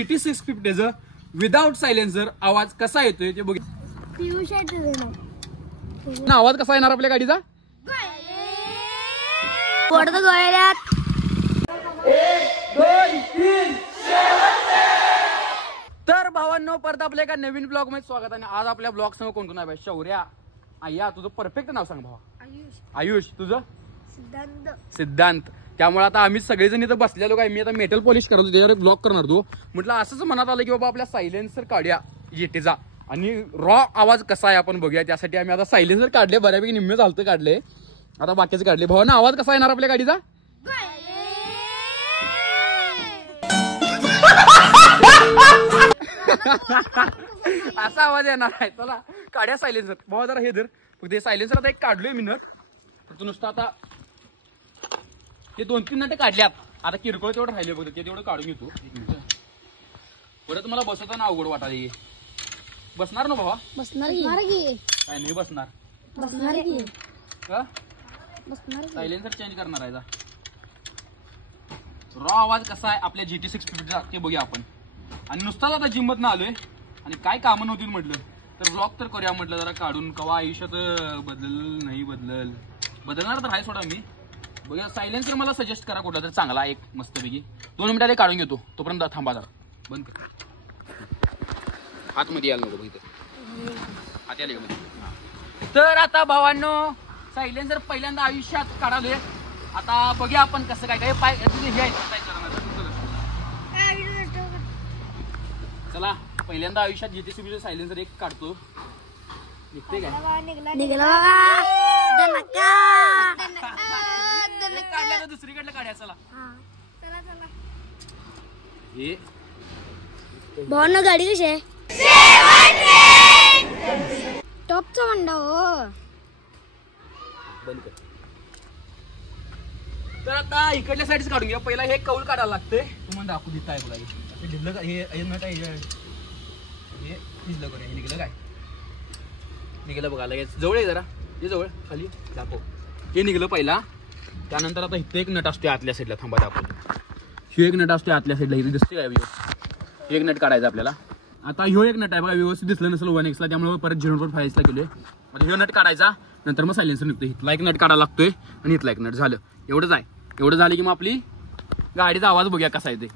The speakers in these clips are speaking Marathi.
GT650 विदाउट सायलेन्सर आवाज कसा येतोय ते बघ. आवाज कसा येणार आपल्या गाडीचा? तर भावांनो, परत आपल्या एका नवीन ब्लॉग मध्ये स्वागत आहे. आज आपल्या ब्लॉग समोर कोण कोण आहे? शौर्या, आय्या, तुझं परफेक्ट नाव सांग भावा. आयुष. तुझं? सिद्धांत. त्यामुळे आता आम्ही सगळेजण इथं बसलेलो काय. मी आता मेटल पॉलिश करतो, त्याच्यावर ब्लॉग करणार तो. म्हटलं असंच मनात आलं की बाबा आपल्या सायलेन्सर काढूया जीटीचा आणि रॉ आवाज कसा आहे आपण बघूया. त्यासाठी आम्ही आता सायलेन्सर काढले, बऱ्यापैकी निम्मे चालतं काढले, आता बाकीचे काढले. भावा ना, आवाज कसा येणार आपल्या गाडीचा? असा आवाज येणार आहे. चला काढ्या सायलेन्सर. भावा जरा हे धर, फक्त हे सायलेन्सर आता एक काढलोय मी नट. फक्त नुसतं आता हे 2-3 नट काढल्यात. आता किरकोळ तेवढं राहिले बघ, ते तेवढं काढून घेतो. परत मला बसवताना अवघड वाटायला. बसणार ना भावा? बसणार काय नाही बसणार. सायलेन्सर चेंज करणार आहे. रॉ आवाज कसा आहे आपल्या GT650 ते बघूया आपण. आणि नुसताच आता जिमत ना आलोय आणि काय कामं नव्हती म्हटलं तर ब्लॉग तर करूया म्हटलं जरा काढून. कवा आयुष्यात बदलणार तर आहे सोडा मी. बघूया सायलेन्सर मला सजेस्ट करा कुठला तर चांगला एक मस्तपैकी. 2 मिनिटात काढून घेतो, तोपर्यंत थांबा जरा. बंद कर. हातमध्ये यायला नको इथं. हात यायला मध्ये. तर आता भावांनो, सायलेन्सर पहिल्यांदा आयुष्यात काढालोय. आता बघूया आपण कसं काय काय पाय हे आहे. चला पहिल्यांदा आयुष्यात GT650 सायलेन्सर एक काढतो. निघते काय? काढल्या तर दुसरीकडलं काढ्या. चला हे भावना गाडी कशी आहे? टॉपचा मंडा हो. बंद कर. तर आता इकडल्या साईडच काढून घ्या. पहिला हे कौल काढायला लागतंय. तुम्हाला दाखवू देत आहे बघा. हे ढिल्लं का हे नट आहे. हे भिजलं करूया. हे निघलं काय? निघलं बघा लगेच. जवळ आहे जरा. हे जवळ खाली दाखव. हे निघलं पहिला. त्यानंतर आता इथे एक नट असतो आतल्या साईडला. थांबा दाखवतो. ह्यो एक नट असतो आतल्या साईडला. इथे दिसते काय? एक नट काढायचा आपल्याला. आता ह्यो एक नट आहे बघा. व्यवस्थित दिसलं नसेल 1x ला, त्यामुळे परत 0.5x ला केलोय. आता ह्यो नट काढायचा, नंतर मग सायलेन्सर निघतो. इथला एक नट काढायला लागतोय आणि इथला एक नट. झालं एवढंच आहे. एवढं झालं की मग आपली गाडीचा आवाज बघूया कसा येते.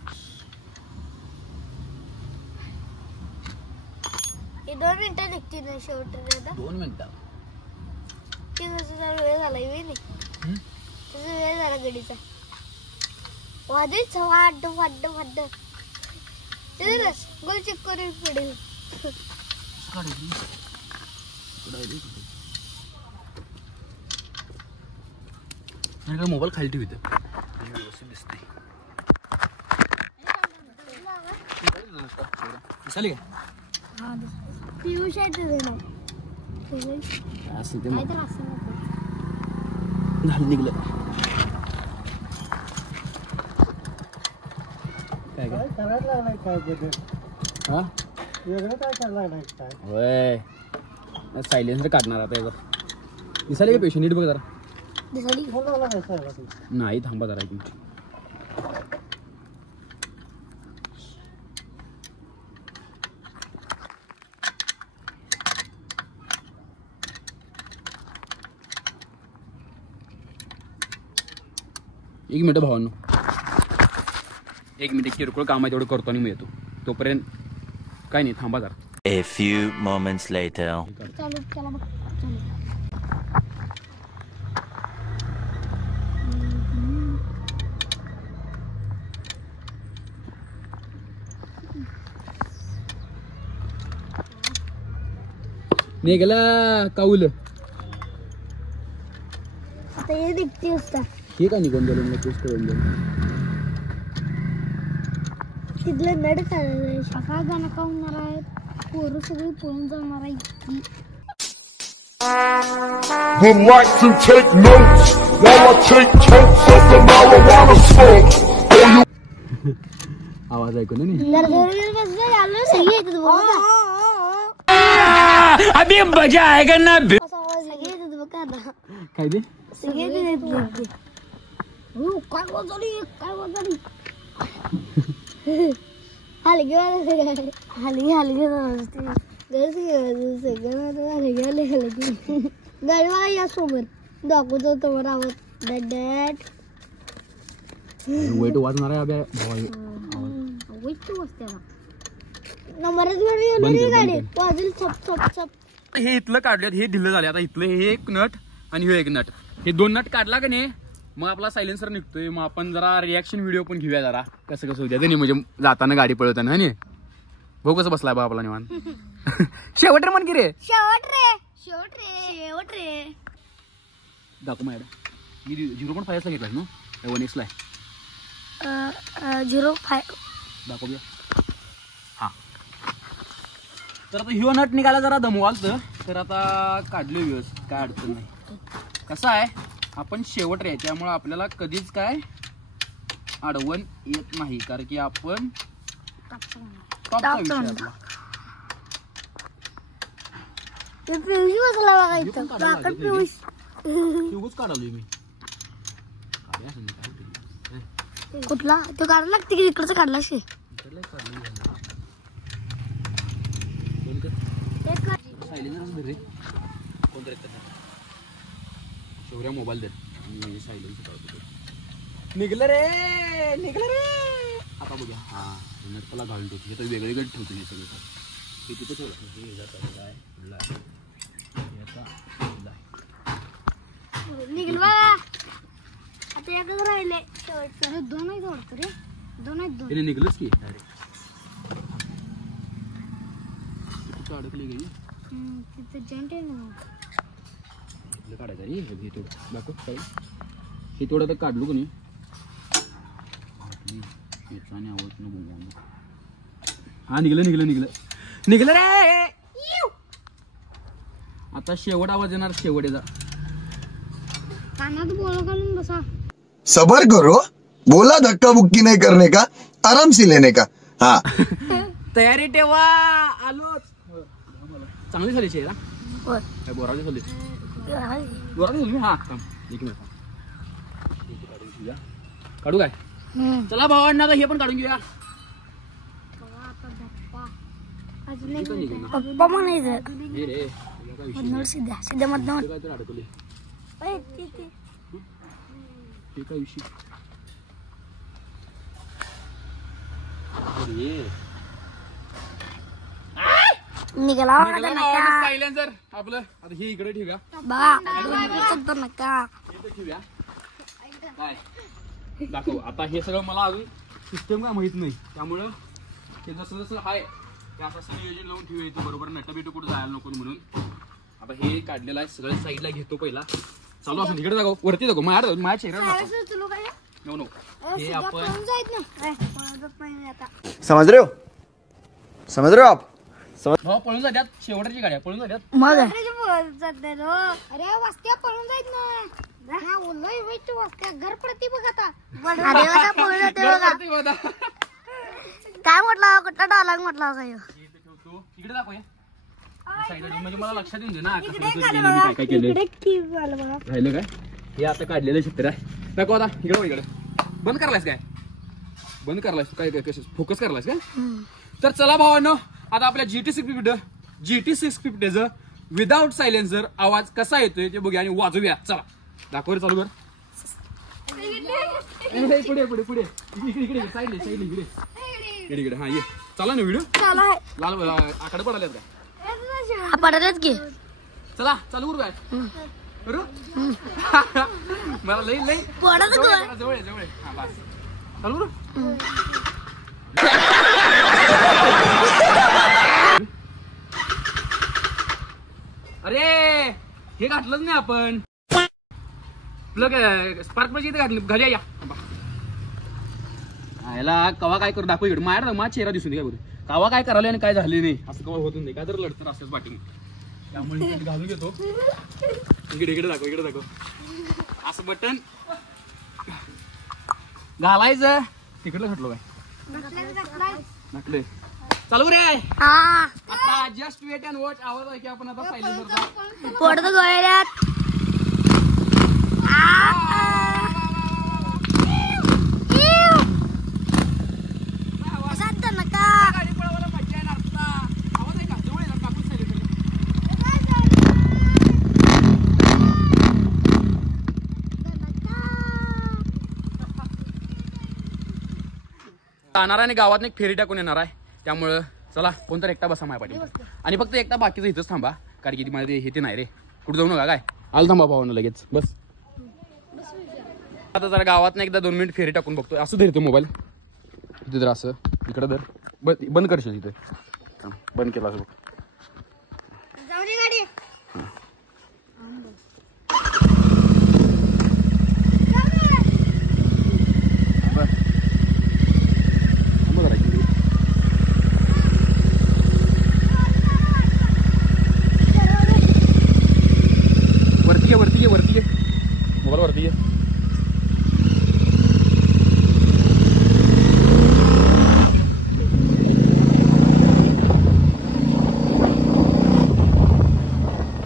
2 मिनिटं निघते ना शेवट. 2 मिनिटं वेळ झाला. वेळ झाला गाडीचा. वादळीचा वाढ वाढ वाढ गोल चेक करून पडेल. मोबाईल खाली ठेवते व्यवस्थित दिसते. दिसाली काय? पियुष आहे तुझं असं ते झालं निघलं. काय काय करायला लागलाय? काय बदल हा वेगळं काय करायला लागलाय? काय होय सायलेन्सर काढणार आता याचा. दिसाली का पेशंट? नीट बघ जरा. नाही थांबा जरा. एक मिनिट भावांनो, 1 मिनिट. किरकोळ काम आहे तेवढं करतो आणि मी येतो. तोपर्यंत काय नाही, थांबा जरा. A few moments later. निघाला काऊल. आता हे दिखते असता. हे काय निघून गेलं? नक्कीच करून गेलं. तिथलं नड काढायला सकाळ गाणं का होणार आहे. पोरं सगळी पळून जाणार आहे. Would like to take notes while I take totes of the marijuana smoke. आवाज ऐकून नाही. अभी मजा आएगा ना. काय ते काय वाजली. हलगी गाडी मला या सोबत दाखवतो तोवर आवाज डॅड वेट वाजणार आहे अबे नंबरच गाडी वाजल छप छप छप हे इथलं काढल्यात हे ढिल्लं झाले आता इथलं हे एक नट आणि हे एक नट हे 2 नट काढला का नाही मग आपला सायलेन्सर निघतोय मग आपण जरा रिॲक्शन व्हिडिओ पण घेऊया जरा कसं होत्या नाही म्हणजे जाताना गाडी पळवताना नाही भाऊ कसं बसलाय बा आपला निवांत शेवट रे म्हण की रे शेवट रे दाखव मॅडम मी 0.5 ला घेतलास ना 1x ला 0.5 दाखवूया हा तर आता ह्यो नट निघाला जरा दमवाल तर आता काढले व्यवस्थित काय अडचण नाही कसं आहे आपण शेवट रे त्यामुळे आपल्याला कधीच काय अडवण येत नाही कारण की आपण टॉपचा विषय आपला काढालोय मी कुठला तो काढायला लागते की इकडचं काढला शौर्या मोबाईल दे निघलं रे आता बघूया हा नटला घालून ठेवतो हे तर वेगवेगळं ठेवतो हे सगळं हे तिथं ठेवलं निघल बघा आता एकच राहिले दोन आहेत वाटतं रे दोन निघलंच की कुठं अडकली गेली तिथं जॉईंट आहे ना काढायचं रे हे थोडं दाखव काय हे थोडं तर काढलो कोणी आणि आवाज न बोंबा हा निघलं रे आता शेवट आवाज येणार शेवट याचा कानात बोला घालून बसा सबर करो बोला धक्का बुक्की नहीं करने का आराम से लेने का हाँ तयारी ठेवा आलोच चांगली झाली शेरा काय बोराची झाली हा एक मिनिट काढू काय चला भावांना हे पण काढून घेऊया पप्पा म्हणायचं हे रे सिद्धा मधनं काय तर अडकले हे काय विषय निघाला सायलेन्सर आपलं आता हे इकडे ठेवूया नका ठेवूया काय दाखव आता हे सगळं मला अजून सिस्टम काय माहित नाही त्यामुळं हे जसं जसं आहे ते असं असं नियोजन लावून ठेवायचं बरोबर नट बिटू कुठं जायला नको म्हणून आता हे काढलेलं आहे सगळं साईडला घेतो पहिला चालू असं इकडे दाखव वरती दाखव माझ्या चेहरा नो नो हे आपण समझ रहे हो आप भाऊ पळून जात्यात शेवटची गाड्या पळून जात्यात मग अरे वाजत्या पळून जायत ना ओलय वाईट वाजत्या घर पडते बघ आता पळून जाते बघा काय म्हटलं कुठला डायलॉग म्हटला काय इकडे दाखव म्हणजे मला लक्षात येऊन दे ना काय काय केलं राहिलं काय हे आता काढलेलं चित्र आहे दाखव आता इकडे बंद करायलास काय कसं फोकस करायलास काय तर चला भावांनो आता आपल्या GT 650 विदाउट सायलेन्सर आवाज कसा येतोय ते बघूया आणि वाजवूया चला दाखव रे चालू कर पुढे इकडे साईड इकडे हा ये चला ना व्हिडिओ लाल आकडे पडाले का पडायलाच की चला चालू करू काय करू मला लई जवळ हा बस चालू करू अरे हे घातलंच नाही आपण प्लग स्पार्क प्लग इथे घातलं घाल्या या याला कवा काय करू दाखव इकडे माझ्या चेहरा दिसून काय बरं कावा काय करायला आणि काय झाले नाही असं कवा होत नाही काय तर लढतं असंच बाटिंग त्यामुळे घालून घेतो इकडे दाखव असं बटन घालायचं तिकडलं घातलो काय घातले चालू रे आता जस्ट वेट अँड वॉच आवाज आहे की आपण आता सायलेन्सरचा पडत गोळ्यात नका जाणार आणि गावात एक फेरी टाकून येणार आहे. त्यामुळं चला कोणतरी एकटा बसा माझ्या पाठी आणि फक्त एकटा बाकीचं इथंच थांबा कारण की माझे हे ते नाही रे कुठं जाऊ नका काय आलं थांबा भावानं लगेच बस. आता जरा गावात एकदा 2 मिनिट फेरी टाकून बघतो. असं धरतो मोबाईल तिथे जर असं इकडं धर बंद करशील तिथे बंद केला असं बघ. जाऊ दे गाडी. वरती ये मोबाईल वरती ये.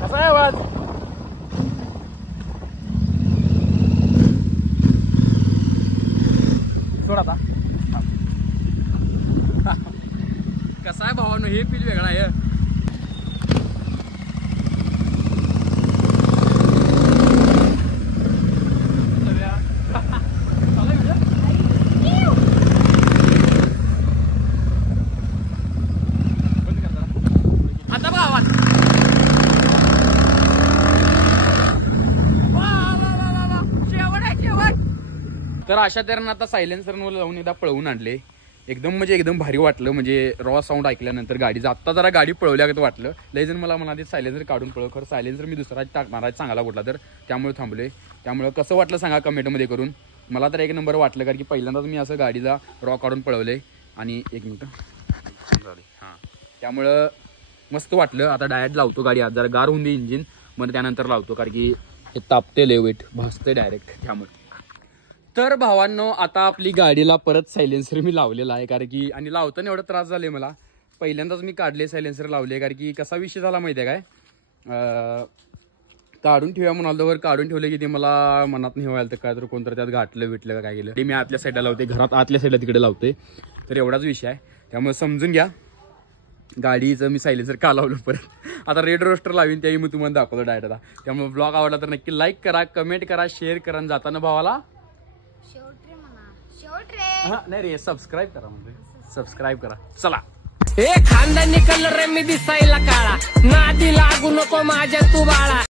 कसा आहे आवाज? सोड आता. कसा आहे भावानो हे फील वेगळा आहे. तर अशा तऱ्हेनं आता सायलेन्सरवर लावून एकदा पळवून आणले. एकदम म्हणजे एकदम भारी वाटलं. म्हणजे रॉ साऊंड ऐकल्यानंतर गाडीचं आत्ता जरा गाडी पळवल्यागत वाटलं. लय जण मला म्हणाले सायलेन्सर काढून पळव. खरं सायलेन्सर मी दुसरा टाकणार आहे चांगला कुठला तर त्यामुळे थांबले. त्यामुळे कसं वाटलं सांगा कमेंटमध्ये करून. मला तर 1 नंबर वाटलं कारण की पहिल्यांदाच मी असं गाडीला रॉ काढून पळवले. आणि 1 मिनिट झाले हां त्यामुळं मस्त वाटलं. आता डायरेक्ट लावतो गाडी आज जरा गार होऊन दे इंजिन मग त्यानंतर लावतो कारण की हे तापते लय वेट भासते डायरेक्ट त्यामुळे. तर भावांनो आता आपली गाडीला परत सायलेन्सर मी लावलेला आहे कारण की आणि लावताना एवढा त्रास झाले मला. पहिल्यांदाच मी काढले सायलेन्सर लावले कारण की कसा विषय झाला माहिती आहे काय काढून ठेवूया म्हणालो वर काढून ठेवले की ते मला मनात नाही व्हायला तर काय तर कोणतरी त्यात घातलं विटलं काय केलं. ते मी आतल्या साईडला लावते घरात आतल्या साईडला तिकडे लावते. तर एवढाच विषय आहे त्यामुळे समजून घ्या गाडीचं मी सायलेन्सर का लावलं परत. आता रेड रोस्टर लावीन त्याही मी तुम्हाला दाखवतो डायरेक्ट आता. त्यामुळे ब्लॉग आवडला तर नक्की लाईक करा कमेंट करा शेअर करा आणि जाताना भावाला नाही रे सबस्क्राईब करा म्हणजे सबस्क्राईब करा. चला हे खानदानी कलर मी दिसायला काळा नादी लागू नको माझ्या तू बाळा.